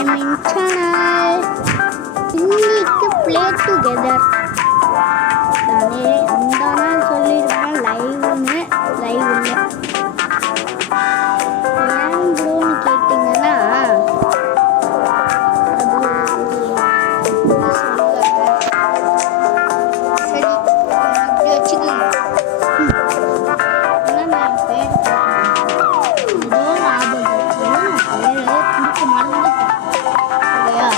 Gaming channel. இன்னைக்கு play together தானே அந்த நாள் சொல்லியிருப்பேன் லைவ்னு. லைவ் இல்லை ஏன் ப்ரோன்னு கேட்டிங்கன்னா சரி அப்படி வச்சுக்கோங்க. நான் பேர் ஏதோ ஞாபகம் கொடுக்க மறந்துட்டேன் இல்லையா?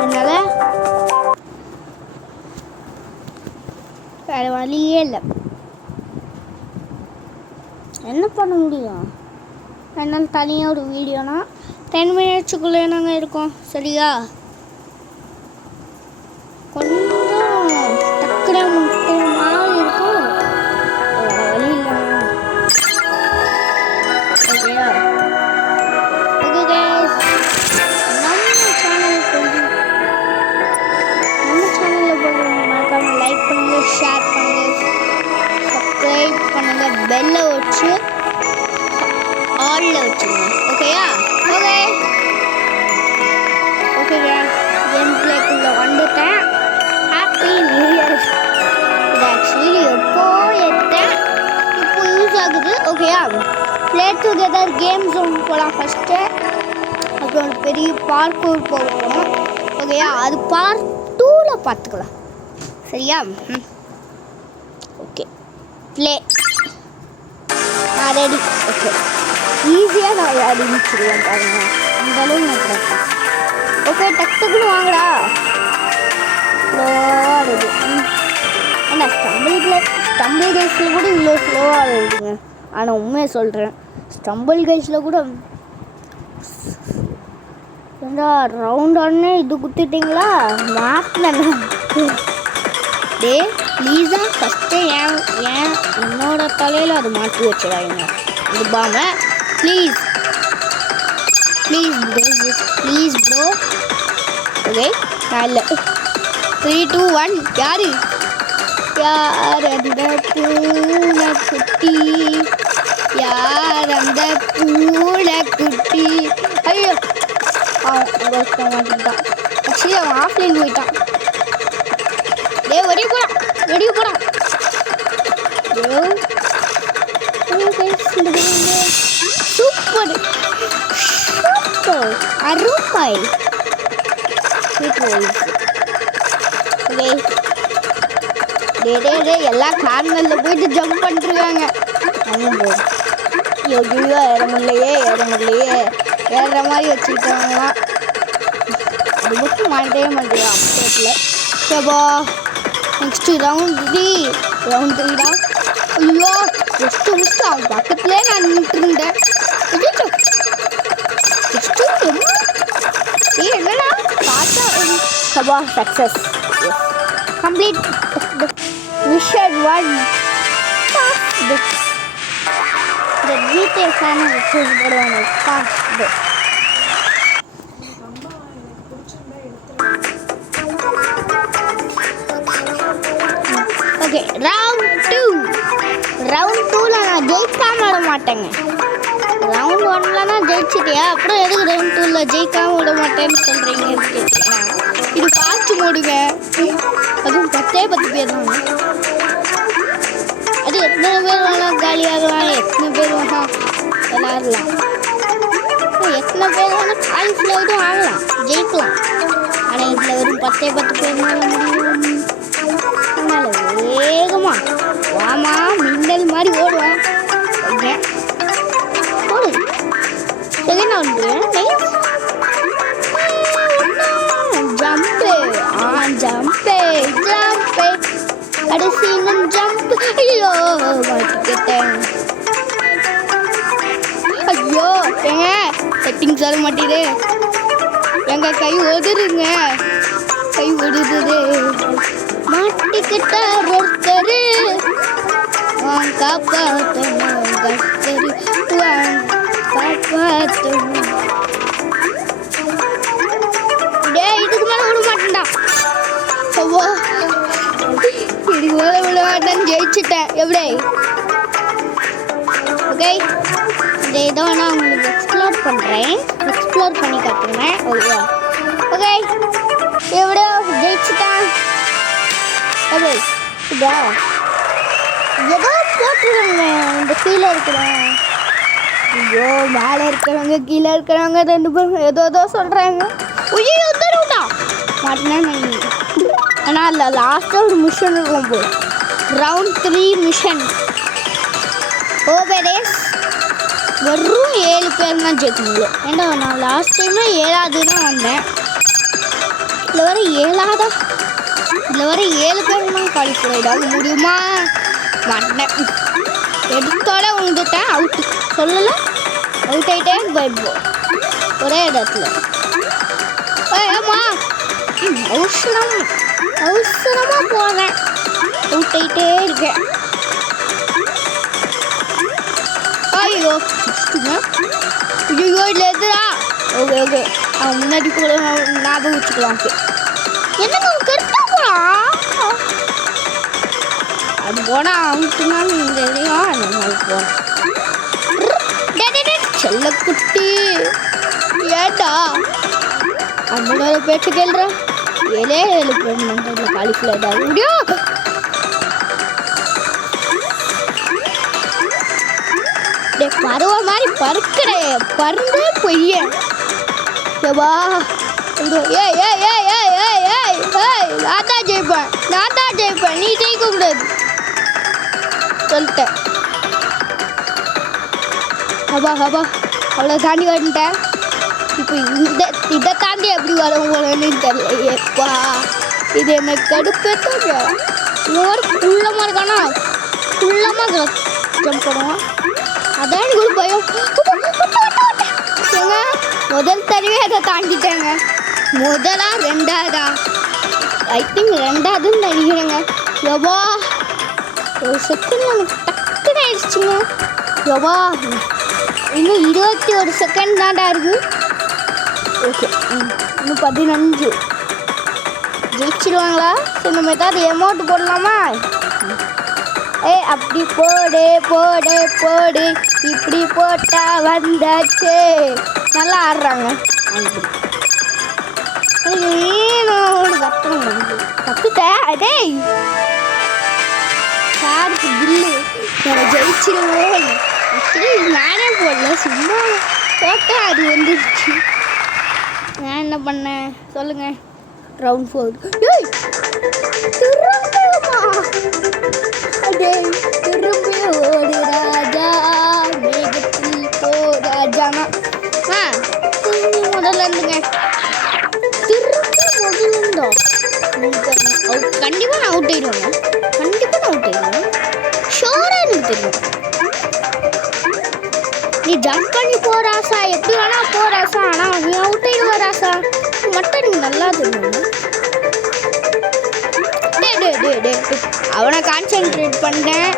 அதனால வேறு வழியே இல்லை, என்ன பண்ண முடியும்? என்னால் தனியாக ஒரு வீடியோனா 10 மினிட்ஸுக்குள்ளே நாங்கள் இருக்கோம். சரியா? கொஞ்சம் டக்குனு முக்கியமாக இருக்கும், வேறு வழி இல்லைண்ணா. ஓகேயா? ஓகே கைஸ், நம்ம சேனலில் போகிறவங்க மறக்காம லைக் பண்ணுங்கள், ஷேர் பண்ணுங்கள், சப்ஸ்கிரைப் பண்ணுங்கள், பெல்லை வச்சு ஆலில் வச்சுருங்க. ஓகேயா? ஓகே ஓகேங்க, கேம் பிளேக்குள்ளே வந்துட்டேன். Happy new year. இது ஆக்சுவலி எப்போ எடுத்தேன், இப்போ யூஸ் ஆகுது. ஓகேயா? ப்ளே டுகெதர் கேம் ஜோன் போகலாம் ஃபஸ்ட்டு, அப்புறம் ஒரு பெரிய பார்க்கூர் போகணும். ஓகேயா? அது பார்ட் 2ல் பார்த்துக்கலாம். சரியா? Okay, play. ரெடி. ஓகே, ஈஸியாக நான் விளையாடி முடிச்சிடுவேன் பாருங்க, அந்தளவு நான் பார்ப்பேன். ஓகே, டக்குன்னு வாங்கடா. ஸ்லோவாக ரெடி. ஏன்னா ஸ்டம்பிள் கைஸில் கூட இவ்வளோ ஸ்லோவாக இருக்குங்க. ஆனால் உண்மையை சொல்கிறேன், ஸ்டம்பிள் கைஸில் கூட ஏண்டா ரவுண்ட் ஒன்று இது குத்திட்டிங்களா மாட்டினேன். டே ப்ளீஸாக ஃபஸ்ட்டு ஏன் என்னோட தலையில் அது மாட்டி வச்சுடாங்க இது பாம. Please please bro. ஓகே, நல்ல 3 2 1. யார் அந்த பூனைக்குட்டி, யார் அந்த பூனைக்குட்டி? ஐயோ, அவன் ஒர்க் பண்ண மாட்டேங்கிட்டான். ஆக்சுவலி அவன் ஆஃப்லைன் போயிட்டான். வெளியே போகிறான். சூப்பர் அருமை. எல்லா கார்னரில் போயிட்டு ஜம்ப் பண்ணிட்டுருக்காங்க. ஐயோ ஏற முடியலையே ஏறுற மாதிரி வச்சுருக்காங்களாம். அது மட்டும் மாட்டே மாட்டேன் அப்டேட்டில். சபா நெக்ஸ்ட்டு ரவுண்ட் 3 தான். ஐயோ ஃபஸ்ட்டு அவன் பக்கத்துலேயே நான் நின்றுருந்தேன். என்னடா பார்த்தா சபா சக்ஸஸ் கம்ப்ளீட் மிஷன் 1. இந்த ஜிடிஏ ஃபேன் வச்சு போடுவாங்க ஃபாஸ்ட். ஓகே, ரவுண்ட் 2ல நான் ஜெயிக்காம விட மாட்டேங்க. ரவுண்ட் 1ல நான் ஜெயிச்சிட்டியா, அப்புறம் எதுக்கு ரவுண்ட் 2ல ஜெயிக்காம விட மாட்டேன்னு சொல்கிறீங்க? இது பார்த்து போடுங்க. அதுவும் 10 பேர் தாங்க. அது எத்தனை பேர் வேணால் காலியாகலாம், எத்தனை பேர் வேணால் விளாடலாம், எத்தனை பேர் வேணால் காலிஃப்ளவரும் ஆகலாம், ஜெயிக்கலாம். ஆனால் இதில் வெறும் 10 பேர்னால முடியும். அதனால் வேகமா வாமா மின்னல் மாதிரி ஓடுவான். ஓடு செகண்ட் ரவுண்டு ஜம்ப்பு கடைசி இன்னும் ஜம்ப். ஐயோ மாட்டிக்கிட்டேன். ஐயோ ஏங்க செட்டிங்ஸ் வர மாட்டேது. எங்க கை ஒதுருங்க, கை ஒடுது. மாட்டிக்கிட்டார் ஒருத்தர், காப்பாற்றணும் கஷ்டரு காப்பாற்றணும். டே இதுக்கு மேலே விட மாட்டேன்டா. நான் ஜெயிச்சிட்டேன் எப்படி ஓகே இதை நான் உங்களுக்கு எக்ஸ்ப்ளோர் பண்ணுறேன் எக்ஸ்ப்ளோர் பண்ணி காட்டுறேன் ஓகே ஓகே எவ்வளோ ஜெயிச்சிட்டேன் எப்படி இதா ஏதோ போட்டுருங்க இந்த கீழே இருக்கிறேன் ஐயோ மேலே இருக்கிறவங்க கீழே இருக்கிறவங்க 2 பேரும் ஏதோ சொல்கிறாங்க ஐயோ தருண்டா மாட்டினேன் ஆனால் அதில் லாஸ்ட்டாக ஒரு மிஷன் இருக்கும் போது ரவுண்ட் 3 மிஷன் ஓபரேஸ் வெறும் 7 பேர் தான் ஜெயிக்க முடியும் ஏன்னா நான் லாஸ்ட் டைமே 7வது தான் வந்தேன் இதில் வர 7வது இதில் வர 7 பேர் தான் குவாலிஃபைட் ஆக முடியுமா மாட்டேன் எடுத்தோட வந்துட்டேன் அவுட்டு சொல்லலை அவுட் ஆகிட்டேன்னு போயிடுவோம் ஒரே இடத்துல ஏம்மா அவசரமாக போனேன் அவுட் ஆகிட்டே இருக்கேன் ஐயோ ஐயோ இல்லை எதுரா ஓகே ஓகே அவன் முன்னாடி கூட ஞாபகம் வச்சுக்கலாம் என்னங்க கரெக்டாக போகலாம் அது போனால் அவுட்டுனாலும் தெரியும் நம்ம போனேன் செல்லக்குட்டி ஏட்டா அம்மனோட பேச்சு கேள்ற 7 பேர் மண்டல காலிஃப்ளவர் ஆக முடியும் பருவ மாதிரி பறக்கிறே பறந்தே பொய்ய ஏவா ஏ ஏ ஏ ஏ ஏ ஏய் நான் தான் ஜெயிப்பேன் நீ ஜெயிக்க கூடாது சொல்லிட்டேன் ஹபா அவ்வளோ தாண்டி வந்துட்டேன் இப்போ இதை தாண்டி எப்படி வரவங்கன்னு தெரியலையேப்பா இது எனக்கு கடுப்பேற்ற ஒரு குள்ளமாக இருக்கானா குள்ளமாக ஜம்ப் பண்ணுவான் அதான் எனக்கு ஒரு பயம் ஏங்க முதல் தடவை அதை தாண்டிட்டேங்க முதலா 2வதா ஐ திங்க் 2வதுன்னு நினைக்கிறேங்க எவ்வா ஒரு செகண்ட் நமக்கு டக்குன்னு ஆயிடுச்சுங்க எவ்வா இன்னும் 21 செகண்ட் தாண்டா இருக்கு ஓகே இன்னும் 15 ஜெயிச்சிடுவாங்களா சரி நம்ம ஏதாவது அமௌண்ட் போடலாமா அப்படி போடு இப்படி போட்டா வந்தாச்சு நல்லா ஆடுறாங்க கத்துட்டேன் அதே சாருக்கு பில்லு நம்ம ஜெயிச்சிடுவோம் நானே போடல சும்மா போட்டேன் அது வந்துருச்சு நான் என்ன பண்ணேன் சொல்லுங்க ரவுண்ட் 4 திரும்பி ஓடு ராஜா மேகத்தில் போ ராஜானா முதல்ல இருந்துங்க திரும்பி முதல்ல கண்டிப்பாக நான் அவுட் ஆயிடுவேன் ஷோராக எனக்கு தெரியும் நீ ஜம்ப் பண்ணி போறாசா எப்படி வேணா போறாசா ஆனால் நீ அவுட் ஆயிடுவ ராசா மட்டும் எனக்கு நல்லா தெரியும் அவனை கான்சென்ட்ரேட் பண்ணேன்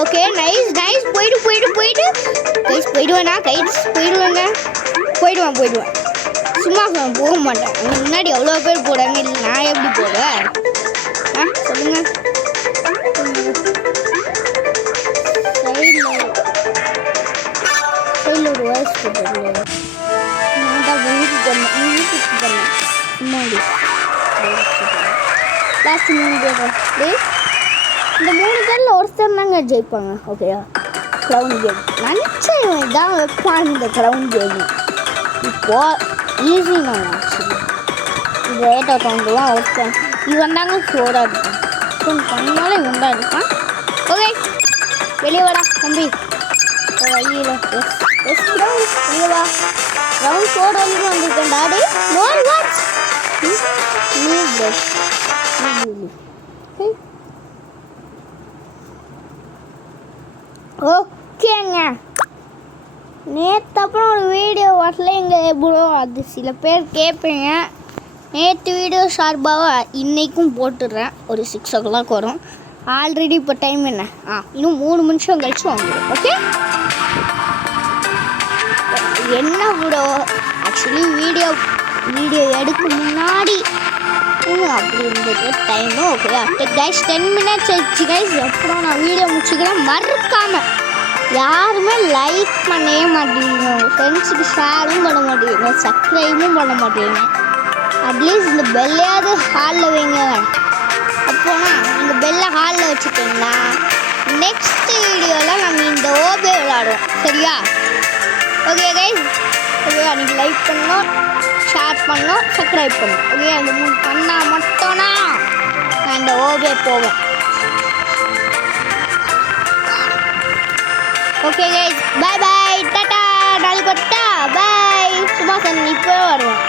ஓகே நைஸ் போயிடுவேன் சும்மா போக மாட்டேன் முன்னாடி எவ்வளோ பேர் போகிறாங்க இல்லை நான் எப்படி போவேன் சொல்லுங்க சைடில் ஒரு வாய்ஸ் போட்டுருங்க நான் தான் வீட்டுக்கு பண்ணேன் முன்னாடி லாஸ்ட் 3 பேர் இந்த 3 பேரில் ஒருத்தர் தாங்க ஜெயிப்பாங்க ஓகேயா க்ரௌன் கேம் நினச்சேன் இதான் வைப்பான் இந்த க்ரௌன் கேம் இப்போ ஈஸி நான் ஆக்சுவலி இது 8 அக்கௌண்ட்லாம் ஒருத்தன் இவன் தாங்க ஷோராக இருக்கான் கொஞ்சம் பண்ணாலும் இவன் தான் இருக்கான் ஓகே வெளியே வாடா தம்பி வெளியே வா ரவுண்ட் 4 வரைக்கும் வந்திருக்கேன் டாடி நோ வாட்ச் ஓகேங்க நேற்று அப்புறம் ஒரு வீடியோ வரலைங்க எப்போ அது சில பேர் கேட்பீங்க நேற்று வீடியோ சார்பாக இன்றைக்கும் போட்டுடுறேன் ஒரு 6 o'clock வரும் ஆல்ரெடி இப்போ டைம் என்ன இன்னும் 3 நிமிஷம் கழிச்சு வந்துடும் ஓகே என்ன ப்ரோ ஆக்சுவலி வீடியோ வீடியோ எடுக்க முன்னாடி அப்படி இருந்தது டைமு. ஓகே கைஸ் 10 minutes ஆயிடுச்சு கைஸ். அப்புறம் நான் வீடியோ முடிச்சுக்கிறேன். மறக்காமல் யாருமே லைக் பண்ணவே மாட்டேங்க, உங்கள் ஃப்ரெண்ட்ஸுக்கு ஷேரும் பண்ண மாட்டேங்க, சப்ஸ்கிரைபும் பண்ண மாட்டேங்க. அட்லீஸ்ட் இந்த பெல்லையாவது ஹாலில் வைங்க. அப்போனா இந்த பெல்லை ஹாலில் வச்சுட்டிங்கன்னா நெக்ஸ்ட் வீடியோவில் நம்ம இந்த ஓபே விளாடுவோம். சரியா? Okay guys. ஓகே அன்றைக்கி லைக் பண்ணணும், ஷேர் பண்ணணும், சப்ஸ்கிரைப் பண்ணணும். ஓகே அந்த 3 பண்ணால் மட்டும்னா நான் இந்த ஓபே போவேன். Okay guys, bye bye, tata, நாளைக்கு வரட்டா, பை. சும்மா சொன்ன இப்போ வருவேன்.